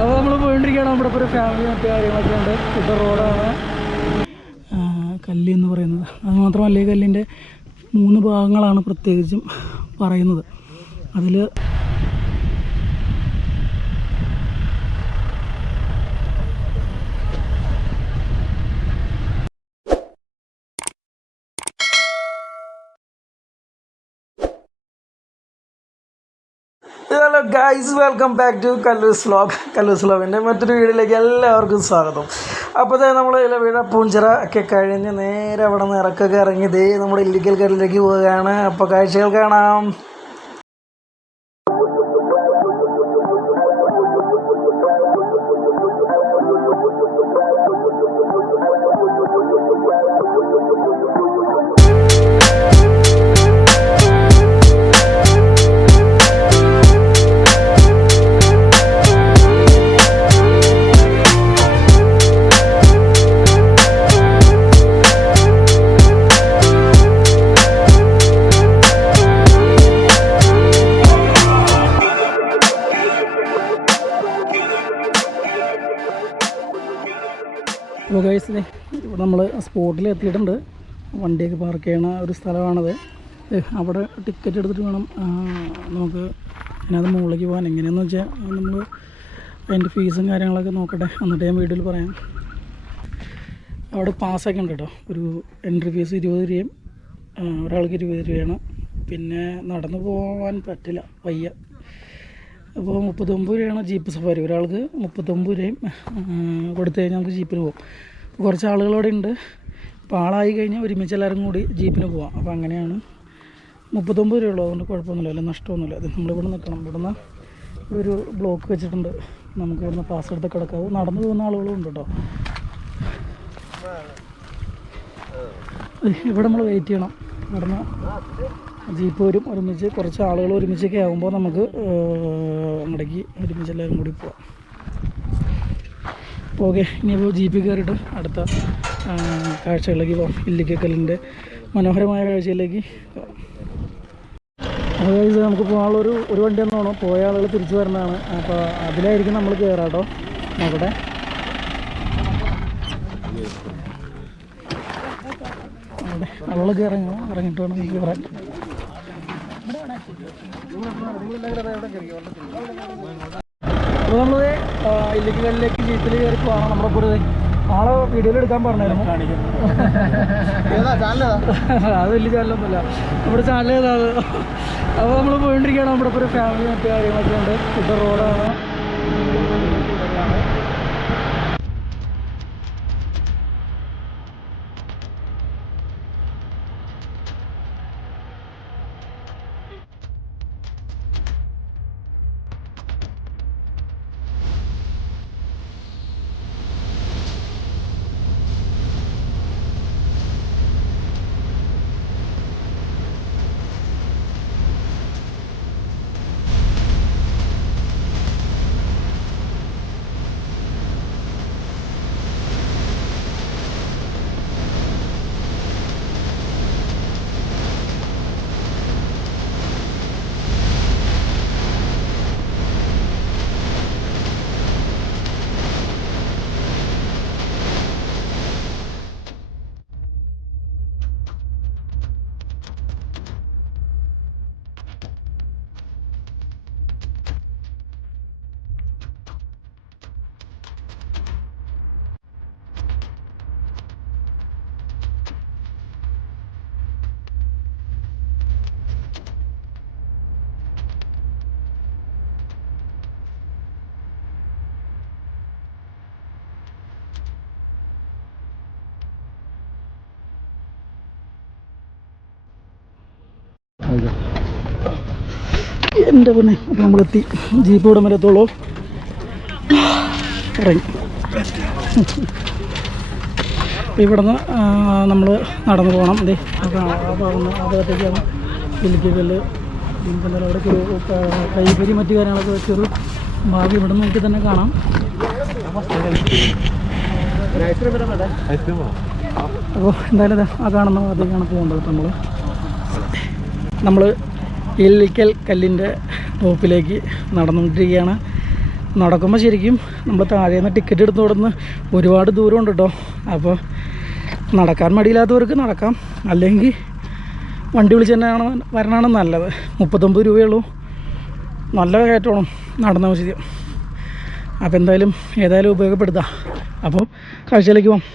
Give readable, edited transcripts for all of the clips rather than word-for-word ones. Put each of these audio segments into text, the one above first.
അപ്പോൾ നമ്മൾ പോയിട്ടിരിക്കുകയാണ്. നമ്മുടെ ഇപ്പോൾ ഒരു ഫാമിലി മറ്റു കാര്യങ്ങളൊക്കെ ഉണ്ട്. ഇത് റോഡാണ് കല്ല് എന്ന് പറയുന്നത്. അതുമാത്രമല്ല ഈ കല്ലിൻ്റെ 3 ഭാഗങ്ങളാണ് പ്രത്യേകിച്ചും പറയുന്നത്. അതിൽ hello guys, welcome back to Kallus വ്ലോഗിൻ്റെ മറ്റൊരു വീഡിയോയിലേക്ക് എല്ലാവർക്കും സ്വാഗതം. അപ്പോൾ നമ്മൾ ഇവിടെ പൂഞ്ചിറ ഒക്കെ കഴിഞ്ഞ് നേരെ അവിടെ നിന്ന് ഇറക്കൊക്കെ ഇറങ്ങി നമ്മുടെ ഇല്ലിക്കൽ കല്ലിലേക്ക് പോവുകയാണ്. അപ്പോൾ കാഴ്ചകൾ കാണാം. അപ്പോൾ ഗൈസ്, ഇവിടെ നമ്മൾ സ്പോട്ടിൽ എത്തിയിട്ടുണ്ട്. വണ്ടിയൊക്കെ പാർക്ക് ചെയ്യണ ഒരു സ്ഥലമാണത്. അവിടെ ടിക്കറ്റ് എടുത്തിട്ട് വേണം നമുക്ക് അതിനകത്ത് മുകളിലേക്ക് പോകാൻ. എങ്ങനെയാണെന്ന് വെച്ചാൽ നമ്മൾ അതിൻ്റെ ഫീസും കാര്യങ്ങളൊക്കെ നോക്കട്ടെ, എന്നിട്ട് ഞാൻ വീഡിയോയിൽ പറയാം. അവിടെ പാസ്സൊക്കെ ഉണ്ട് കേട്ടോ. ഒരു എൻട്രി ഫീസ് 20 രൂപയും ഒരാൾക്ക് 20 രൂപയാണ്. പിന്നെ നടന്നു പോകാൻ പറ്റില്ല, വയ്യ. അപ്പോൾ 39 രൂപയാണ് ജീപ്പ് സഫാരി. ഒരാൾക്ക് 39 രൂപയും കൊടുത്തു കഴിഞ്ഞാൽ നമുക്ക് ജീപ്പിന് പോകും. കുറച്ച് ആളുകളവിടെ ഉണ്ട്. അപ്പോൾ ആളായി കഴിഞ്ഞാൽ ഒരുമിച്ച് എല്ലാവരും കൂടി ജീപ്പിന് പോവാം. അപ്പോൾ അങ്ങനെയാണ്. 39 രൂപയുള്ളൂ, അതുകൊണ്ട് കുഴപ്പമൊന്നുമില്ല, അല്ല നഷ്ടമൊന്നുമില്ല. അത് നമ്മളിവിടെ നിൽക്കണം. ഇവിടുന്ന് ഒരു ബ്ലോക്ക് വെച്ചിട്ടുണ്ട്. നമുക്ക് ഇവിടുന്ന് പാസ് എടുത്ത് കിടക്കാവും. നടന്നു പോകുന്ന ആളുകളും ഉണ്ട് കേട്ടോ. ഇവിടെ നമ്മൾ വെയിറ്റ് ചെയ്യണം. ഇവിടുന്ന് ജീപ്പ് വരും ഒരുമിച്ച്. കുറച്ച് ആളുകൾ ഒരുമിച്ചൊക്കെ ആകുമ്പോൾ നമുക്ക് അങ്ങടേക്ക് ഒരുമിച്ച് എല്ലാവരും കൂടി പോവാം. ഓക്കെ, ഇനിയിപ്പോൾ ജീപ്പിൽ കയറിയിട്ട് അടുത്ത കാഴ്ചകളിലേക്ക് പോകാം. ഇല്ലിക്കക്കല്ലിൻ്റെ മനോഹരമായ കാഴ്ചയിലേക്ക് പോകാം. അതായത് നമുക്ക് പോകാനുള്ളൊരു വണ്ടി എന്ന് തോന്നും. പോയ ആളുകൾ തിരിച്ചു വരുന്നതാണ്. അപ്പോൾ അതിലായിരിക്കും നമ്മൾ കയറാം കേട്ടോ. നോക്കട്ടെ. ആളുകളൊക്കെ ഇറങ്ങിയിട്ട് വേണം എനിക്ക് കയറാൻ. അപ്പോൾ നമ്മൾ ഇല്ലിക്കലിലേക്ക് ജീപ്പിൽ കയറി പോകണം. നമ്മളിപ്പോൾ ആളെ വീഡിയോയിൽ എടുക്കാൻ പറഞ്ഞായിരുന്നു. അത് വലിയ ചാനലൊന്നുമില്ല, നമ്മുടെ ചാനൽ ഏതാണ്. അപ്പോൾ നമ്മൾ പോയിട്ടിരിക്കുകയാണ്. നമ്മുടെ ഇപ്പോൾ ഒരു ഫാമിലി മറ്റു കാര്യങ്ങളൊക്കെ ഉണ്ട്. ഇത് റോഡാണ്. എൻ്റെ പിന്നെ അപ്പോൾ നമ്മളെത്തി. ജീപ്പ് ഇവിടം വരെ എത്തുള്ളൂ. ഇറങ്ങി ഇവിടെ നിന്ന് നമ്മൾ നടന്നു പോകണം. അതെ, ആ ഭാഗത്തേക്കാണ് ഇല്ലിക്കക്കല്ല്. പിന്നെ അവിടെ ഒരു കൈപ്പരി മറ്റു കാര്യങ്ങളൊക്കെ വെച്ചൊരു ഭാഗം ഇവിടെ നോക്കി തന്നെ കാണാം. അപ്പോൾ എന്തായാലും ആ കാണുന്ന ഭാഗത്തേക്കാണ് പോകേണ്ടത്. നമ്മൾ ഇല്ലിക്കൽ കല്ലിൻ്റെ ടോപ്പിലേക്ക് നടന്നുകൊണ്ടിരിക്കുകയാണ്. നടക്കുമ്പോൾ ശരിക്കും നമ്മൾ താഴേന്ന് ടിക്കറ്റ് എടുത്ത് കൊടുന്ന് ഒരുപാട് ദൂരമുണ്ട് കേട്ടോ. അപ്പോൾ നടക്കാൻ മടിയില്ലാത്തവർക്ക് നടക്കാം, അല്ലെങ്കിൽ വണ്ടി വിളിച്ച് തന്നെയാണ് വരണതാണ് നല്ലത്. 39 രൂപയുള്ളൂ, നല്ല കയറ്റമാണ് നടന്ന ശരിയും. അപ്പോൾ എന്തായാലും ഏതായാലും ഉപയോഗപ്പെടുത്താം. അപ്പോൾ കാഴ്ചയിലേക്ക് പോകാം.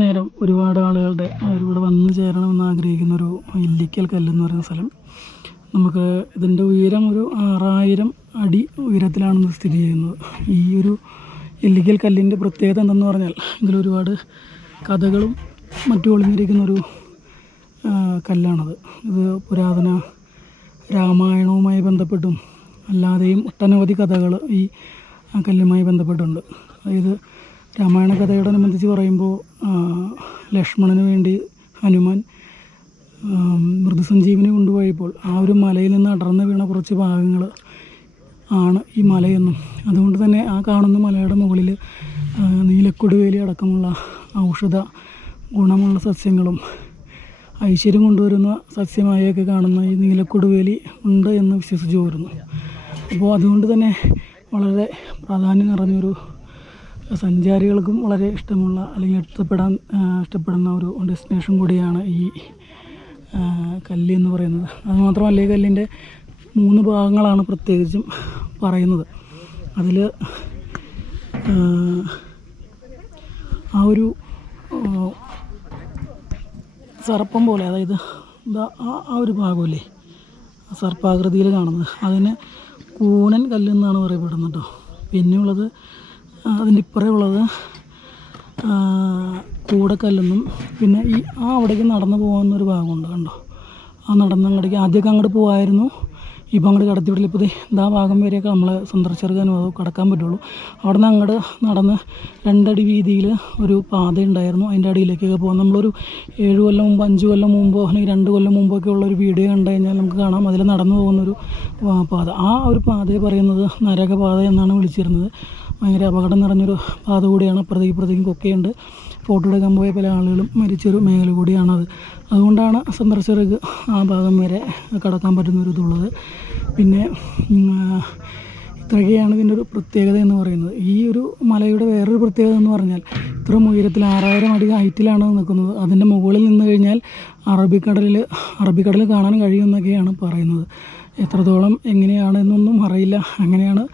നേരം ഒരുപാട് ആളുകളുടെ ഇവിടെ വന്നു ചേരണമെന്ന് ആഗ്രഹിക്കുന്നൊരു ഇല്ലിക്കൽ കല്ലെന്ന് പറയുന്ന സ്ഥലം. നമുക്ക് ഇതിൻ്റെ ഉയരം ഒരു 6000 അടി ഉയരത്തിലാണ് സ്ഥിതി ചെയ്യുന്നത്. ഈ ഒരു ഇല്ലിക്കൽ കല്ലിൻ്റെ പ്രത്യേകത എന്തെന്ന് പറഞ്ഞാൽ ഇതിലൊരുപാട് കഥകളും മറ്റും ഒളിഞ്ഞിരിക്കുന്നൊരു കല്ലാണത്. ഇത് പുരാതന രാമായണവുമായി ബന്ധപ്പെട്ടും അല്ലാതെയും ഒട്ടനവധി കഥകൾ ഈ കല്ലുമായി ബന്ധപ്പെട്ടുണ്ട്. അതായത് രാമായണ കഥയോടനുബന്ധിച്ച് പറയുമ്പോൾ ലക്ഷ്മണന് വേണ്ടി ഹനുമാൻ മൃദുസഞ്ജീവനി കൊണ്ടുപോയപ്പോൾ ആ ഒരു മലയിൽ നിന്ന് അടർന്നു വീണ കുറച്ച് ഭാഗങ്ങൾ ആണ് ഈ മലയെന്നും, അതുകൊണ്ട് തന്നെ ആ കാണുന്ന മലയുടെ മുകളിൽ നീലക്കൊടുവേലി അടക്കമുള്ള ഔഷധ ഗുണമുള്ള സസ്യങ്ങളും ഐശ്വര്യം കൊണ്ടുവരുന്ന സസ്യമായൊക്കെ കാണുന്ന ഈ നീലക്കൊടുവേലി ഉണ്ട് എന്ന് വിശ്വസിച്ചു പോരുന്നു. അപ്പോൾ അതുകൊണ്ട് തന്നെ വളരെ പ്രാധാന്യം നിറഞ്ഞൊരു സഞ്ചാരികൾക്കും വളരെ ഇഷ്ടമുള്ള അല്ലെങ്കിൽ ഇഷ്ടപ്പെടുന്ന ഒരു ഡെസ്റ്റിനേഷൻ കൂടിയാണ് ഈ കല്ല് എന്ന് പറയുന്നത്. അതുമാത്രമല്ല ഈ കല്ലിൻ്റെ 3 ഭാഗങ്ങളാണ് പ്രത്യേകിച്ചും പറയുന്നത്. അതിൽ ആ ഒരു സർപ്പം പോലെ, അതായത് ആ ഒരു ഭാഗമല്ലേ സർപ്പാകൃതിയിൽ കാണുന്നത്, അതിന് കൂനൻ കല്ലെന്നാണ് പറയപ്പെടുന്നത് കേട്ടോ. പിന്നെയുള്ളത് അതിൻ്റെ ഇപ്പുറമുള്ളത് കൂടക്കല്ലെന്നും, പിന്നെ ഈ അവിടേക്ക് നടന്നു പോകുന്നൊരു ഭാഗമുണ്ട് കണ്ടോ. ആ നടന്നങ്ങടേക്ക് ആദ്യമൊക്കെ അങ്ങോട്ട് പോകുമായിരുന്നു, ഇപ്പോൾ അങ്ങോട്ട് കടത്തിവിടില്ല. ഇപ്പോൾ ഇതാ ഭാഗം വരെയൊക്കെ നമ്മളെ സന്ദർശകർക്കാനും അത് കടക്കാൻ പറ്റുള്ളൂ. അവിടെ നിന്ന് അങ്ങോട്ട് നടന്ന് 2 അടി വീതിയിൽ ഒരു പാത ഉണ്ടായിരുന്നു. അതിൻ്റെ അടിയിലേക്കൊക്കെ പോകാം. നമ്മളൊരു 7 കൊല്ലം മുമ്പ് 5 കൊല്ലം മുമ്പോ അല്ലെങ്കിൽ 2 കൊല്ലം മുമ്പൊക്കെ ഉള്ളൊരു വീഡിയോ കണ്ടു കഴിഞ്ഞാൽ നമുക്ക് കാണാം അതിൽ നടന്നു പോകുന്നൊരു പാത. ആ ഒരു പാതയെ പറയുന്നത് നരകപാത എന്നാണ് വിളിച്ചിരുന്നത്. ഭയങ്കര അപകടം നിറഞ്ഞൊരു പാത കൂടിയാണ്. അപ്പുറത്തേക്കും കൊക്കെയുണ്ട്. ഫോട്ടോ എടുക്കാൻ പോയ പല ആളുകളും മരിച്ചൊരു മേഖല കൂടിയാണത്. അതുകൊണ്ടാണ് സന്ദർശകർക്ക് ആ ഭാഗം വരെ കടക്കാൻ പറ്റുന്നൊരു ഇതുള്ളത്. പിന്നെ ഇത്രയൊക്കെയാണ് ഇതിൻ്റെ ഒരു പ്രത്യേകത എന്ന് പറയുന്നത്. ഈ ഒരു മലയുടെ വേറൊരു പ്രത്യേകത എന്ന് പറഞ്ഞാൽ ഇത്ര ഉയരത്തിൽ 6000 അടി ഹൈറ്റിലാണ് നിൽക്കുന്നത്. അതിൻ്റെ മുകളിൽ നിന്ന് കഴിഞ്ഞാൽ അറബിക്കടൽ കാണാൻ കഴിയുമെന്നൊക്കെയാണ് പറയുന്നത്. എത്രത്തോളം എങ്ങനെയാണെന്നൊന്നും അറിയില്ല, അങ്ങനെയാണ്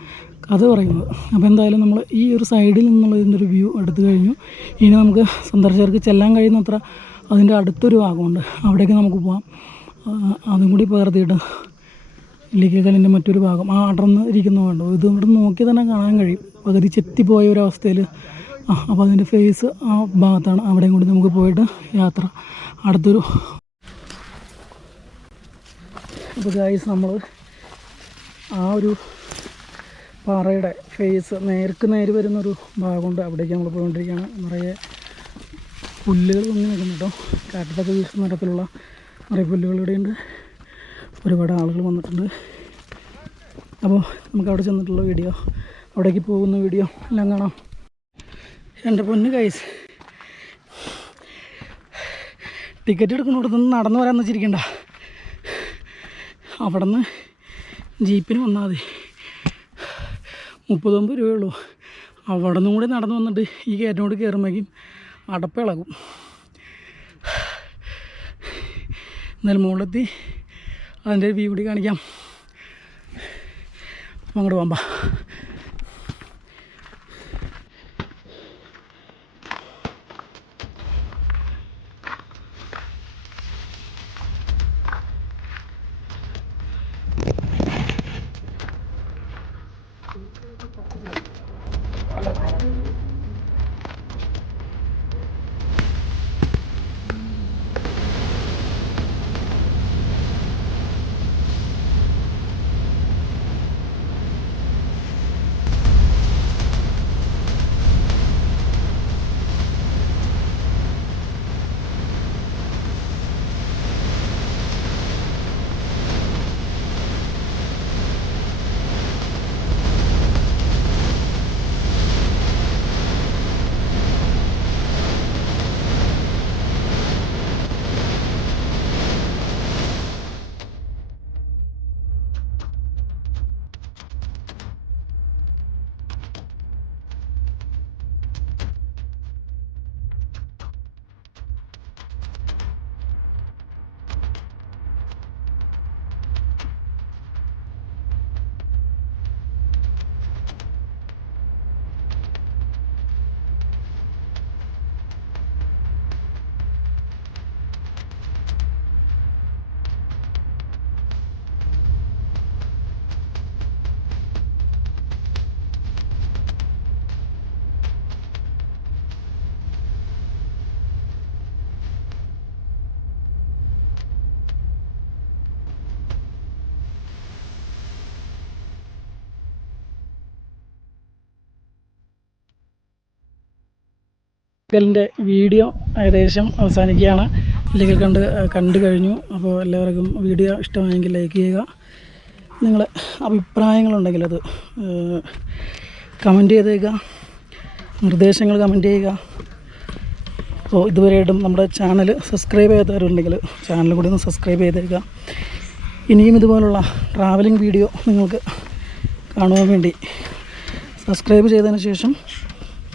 കഥ പറയുന്നത്. അപ്പോൾ എന്തായാലും നമ്മൾ ഈ ഒരു സൈഡിൽ നിന്നുള്ള ഇതിൻ്റെ ഒരു വ്യൂ എടുത്തു കഴിഞ്ഞു. ഇനി നമുക്ക് സന്ദർശകർക്ക് ചെല്ലാൻ കഴിയുന്നത്ര അതിൻ്റെ അടുത്തൊരു ഭാഗമുണ്ട്, അവിടേക്ക് നമുക്ക് പോകാം. അതും കൂടി പകർത്തിയിട്ട് ഇല്ലിക്കലിൻ്റെ മറ്റൊരു ഭാഗം ആ അടർന്ന് ഇരിക്കുന്നത് കണ്ടോ, ഇത് ഇവിടെ നോക്കി തന്നെ കാണാൻ കഴിയും. പകുതി ചെത്തിപ്പോയ ഒരവസ്ഥയിൽ അപ്പോൾ അതിൻ്റെ ഫേസ് ആ ഭാഗത്താണ്. അവിടെയും കൂടി നമുക്ക് പോയിട്ട് യാത്ര അടുത്തൊരു. അപ്പോൾ ഗായ്സ് നമ്മൾ ആ ഒരു പാറയുടെ ഫേസ് നേർക്ക് നേര് വരുന്നൊരു ഭാഗമുണ്ട്, അവിടേക്ക് നമ്മൾ പോയിക്കൊണ്ടിരിക്കുകയാണ്. നിറയെ പുല്ലുകൾ വന്ന് നിൽക്കുന്നു കേട്ടോ. കാറ്റത്തൊക്കെ വീശുന്ന തരത്തിലുള്ള നിറയെ പുല്ലുകൾ ഇവിടെയുണ്ട്. ഒരുപാട് ആളുകൾ വന്നിട്ടുണ്ട്. അപ്പോൾ നമുക്ക് അവിടെ ചെന്നിട്ടുള്ള വീഡിയോ, അവിടേക്ക് പോകുന്ന വീഡിയോ എല്ലാം കാണാം. എൻ്റെ പൊന്ന് ഗൈസ്, ടിക്കറ്റ് എടുക്കുന്നിടത്തുനിന്ന് നടന്നു വരാമെന്ന് വെച്ചിരിക്കണ്ട, അവിടെ നിന്ന് ജീപ്പിന് വന്നാൽ മതി. 39 രൂപയുള്ളൂ. അവിടെ നിന്നും കൂടി നടന്നു വന്നിട്ട് ഈ കയറ്റോട് കയറുമ്പോഴേക്കും അടപ്പിളകും. എന്നാലും മുകളിലെത്തി അതിൻ്റെ വ്യൂ കൂടി കാണിക്കാം. അങ്ങോട്ട് പോകാം. ിൻ്റെ വീഡിയോ ഏകദേശം അവസാനിക്കുകയാണ്. അല്ലെങ്കിൽ കണ്ടു കഴിഞ്ഞു. അപ്പോൾ എല്ലാവർക്കും വീഡിയോ ഇഷ്ടമായെങ്കിൽ ലൈക്ക് ചെയ്യുക. നിങ്ങളെ അഭിപ്രായങ്ങളുണ്ടെങ്കിൽ അത് കമൻറ്റ് ചെയ്തേക്കുക. നിർദ്ദേശങ്ങൾ കമൻറ്റ് ചെയ്യുക. അപ്പോൾ ഇതുവരെയായിട്ടും നമ്മുടെ ചാനൽ സബ്സ്ക്രൈബ് ചെയ്യാത്തവരുണ്ടെങ്കിൽ ചാനൽ കൂടി ഒന്ന് സബ്സ്ക്രൈബ് ചെയ്തേക്കുക. ഇനിയും ഇതുപോലുള്ള ട്രാവലിംഗ് വീഡിയോ നിങ്ങൾക്ക് കാണുവാൻ വേണ്ടി സബ്സ്ക്രൈബ് ചെയ്തതിന് ശേഷം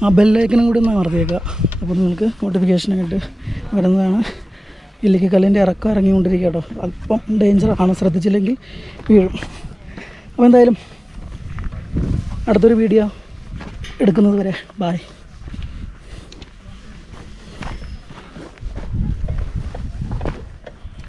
ആ ബെല്ലൈക്കനും കൂടി ഒന്ന് അമർത്തിയേക്കുക. അപ്പോൾ നിങ്ങൾക്ക് നോട്ടിഫിക്കേഷനായിട്ട് വരുന്നതാണ്. ഇല്ലിക്കല്ലിൻ്റെ ഇറക്കം ഇറങ്ങിക്കൊണ്ടിരിക്കുക കേട്ടോ. അല്പം ഡേഞ്ചറാണ്, ശ്രദ്ധിച്ചില്ലെങ്കിൽ വീഴും. അപ്പോൾ എന്തായാലും അടുത്തൊരു വീഡിയോ എടുക്കുന്നത് വരെ ബായ്.